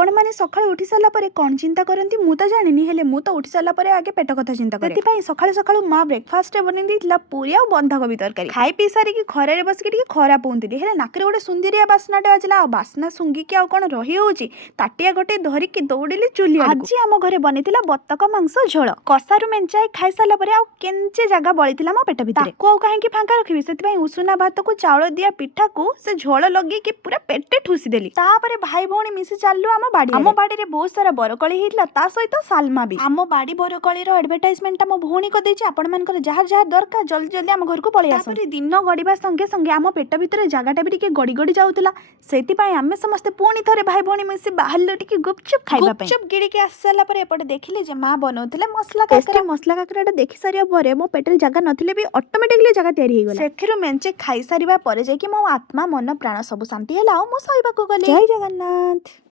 आपण माने सकाळु उठी सारा परे कौन चिंता करती मु तो जानी हेले मु तो उठी सारा परे आगे पेट कथा चिंता करे सेति सकाळु सकाळु माँ ब्रेकफास्ट रे बनै देइतला पूरी आ बंधाकोबी तरकारी खाई पी सारी की खरे रे बस के खरा पौंती हेले नाकरे गोटे सुंदरिया बास्नाटे बाजला आ बास्ना सुंगी के आ कोन रही होउची ताटिया गोटे धरी के दौड़िली चुली आज आम घरे बनिथिला बत्तक मांस झोल कसारु मेंचाई खाई सारा परे आ केंचे जगह बळिथिला मो पेट भितरे ताको काहे की फांका रखिबी सेति उषुना भात को चाउल दिया पिठा को से झोल लगे के पूरा पेटे ठुसी देली तापरे भाई भौणी मिसी चालू आम बाड़ी रे बहुत सारा बरकली हेतला ता सहित सालमा भी आम बाड़ी बरकली रो एडवर्टाइजमेंट आम भौणी को देछि आपण मानकर जहार जहार दरकार जल्दी जल्दी आम घर को पळि आसो दिन गड़िबा संगे संगे आम पेट भितर जगाटा भी टिके गड़ी गड़ी जाउतला सेति पई आमे समस्त पुणी थरे भाई भौणी मिसी बाहरलो टिके गुपचुप खाइबा पई गुपचुप गिड़ी के आसला परे एपटे देखिले जे मां बनौथिले मसला काकराटा देखि सारिया परे मो पेटरे जगह नथिले भी ऑटोमेटिकली जगह तयारी हे गेला सेथिरु मेंचे खाई सारिबा परे जे कि मो आत्मा मन प्राण सब शांति होला आ मो सहिबा को गले जय जगन्नाथ।